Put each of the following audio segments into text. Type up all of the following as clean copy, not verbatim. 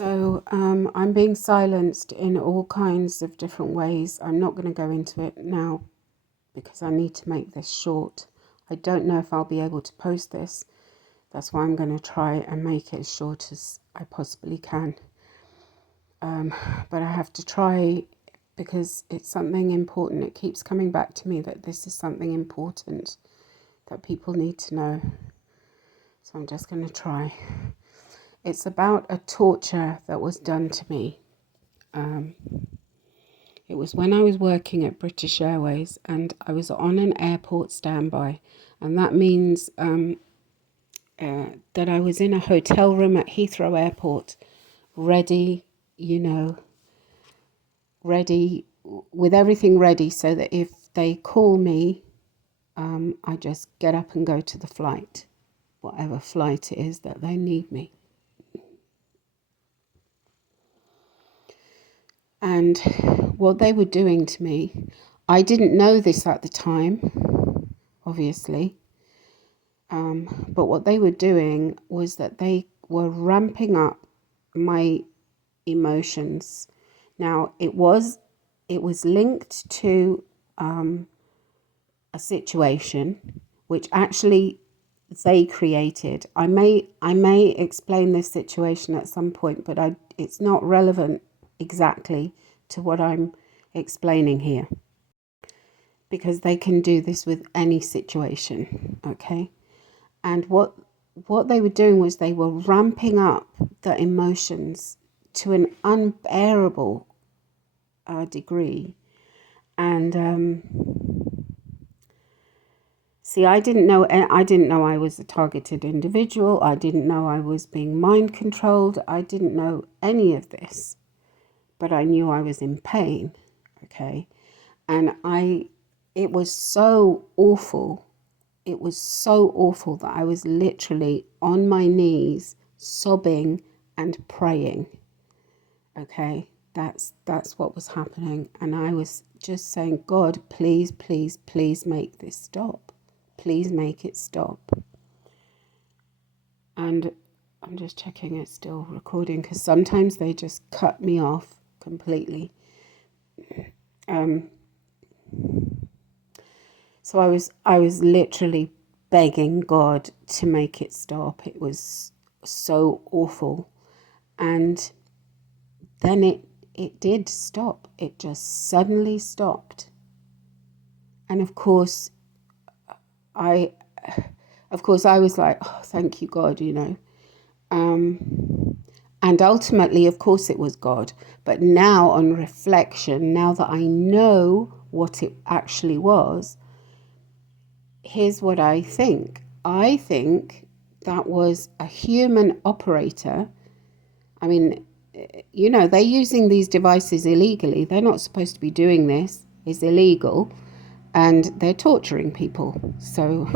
I'm being silenced in all kinds of different ways. I'm not going to go into it now because I need to make this short. I don't know if I'll be able to post this. That's why I'm going to try and make it as short as I possibly can. But I have to try because it's something important. It keeps coming back to me that this is something important that people need to know. So I'm just going to try. It's about a torture that was done to me. It was when I was working at British Airways and I was on an airport standby. And that means that I was in a hotel room at Heathrow Airport, ready, ready, with everything ready so that if they call me, I just get up and go to the flight, whatever flight it is that they need me. And what they were doing to me, I didn't know this at the time, obviously. But what they were doing was that they were ramping up my emotions. Now, it was linked to a situation which actually they created. I may explain this situation at some point, but it's not relevant exactly to what I'm explaining here, because they can do this with any situation, okay? And what they were doing was they were ramping up the emotions to an unbearable degree. And see, I didn't know I was a targeted individual. I didn't know I was being mind controlled. I didn't know any of this, but I knew I was in pain, okay? And it was so awful. It was so awful that I was literally on my knees, sobbing and praying, okay? That's what was happening. And I was just saying, God, please, please, please make this stop. Please make it stop. And I'm just checking it's still recording, because sometimes they just cut me off completely. So I was literally begging God to make it stop. It was so awful. And then it did stop. It just suddenly stopped. And of course I was like, oh, thank you, God, And ultimately, of course, it was God. But now on reflection, now that I know what it actually was, here's what I think. I think that was a human operator. I mean, they're using these devices illegally. They're not supposed to be doing this. It's illegal. And they're torturing people. So,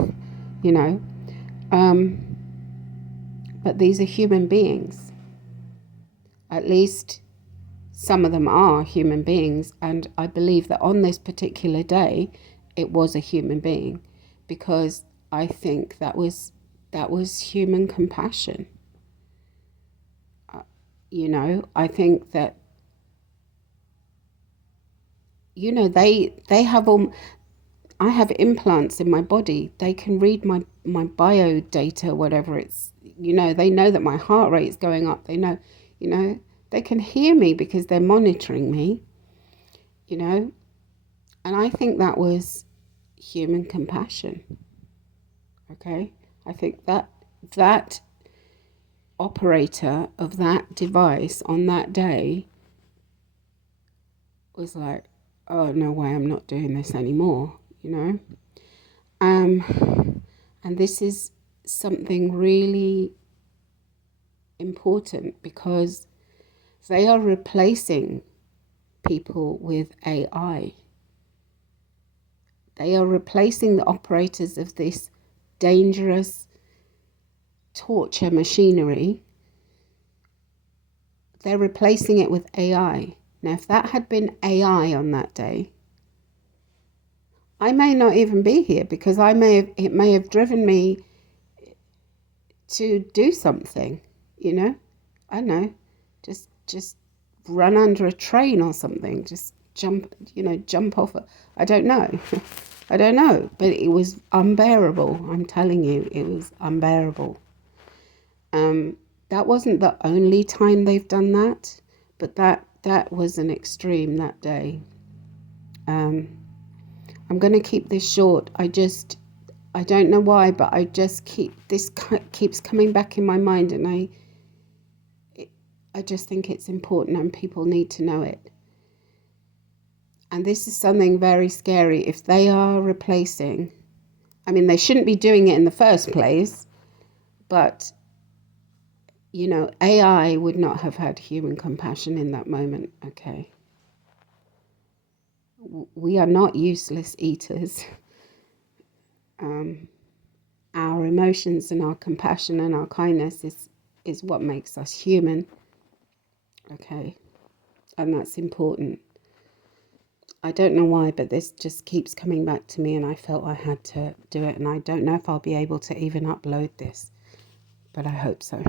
but these are human beings. At least some of them are human beings. And I believe that on this particular day, it was a human being, because I think that was human compassion. I think that, they have all, I have implants in my body. They can read my bio data, whatever it's, they know that my heart rate is going up. They know, they can hear me because they're monitoring me, and I think that was human compassion. Okay. I think that operator of that device on that day was like, oh, no way, I'm not doing this anymore, and this is something really important, because they are replacing people with AI. They are replacing the operators of this dangerous torture machinery. They're replacing it with AI. Now, if that had been AI on that day, I may not even be here, because it may have driven me to do something, I don't know, just run under a train or something, just jump off. I don't know. I don't know, but it was unbearable. I'm telling you, it was unbearable. That wasn't the only time they've done that, but that was an extreme that day. I'm going to keep this short. I don't know why, but this keeps coming back in my mind, and I just think it's important and people need to know it. And this is something very scary. If they are replacing, I mean, they shouldn't be doing it in the first place, but, AI would not have had human compassion in that moment, okay? We are not useless eaters. Our emotions and our compassion and our kindness is what makes us human, okay? And that's important. I don't know why, but this just keeps coming back to me, and I felt I had to do it. And I don't know if I'll be able to even upload this, but I hope so.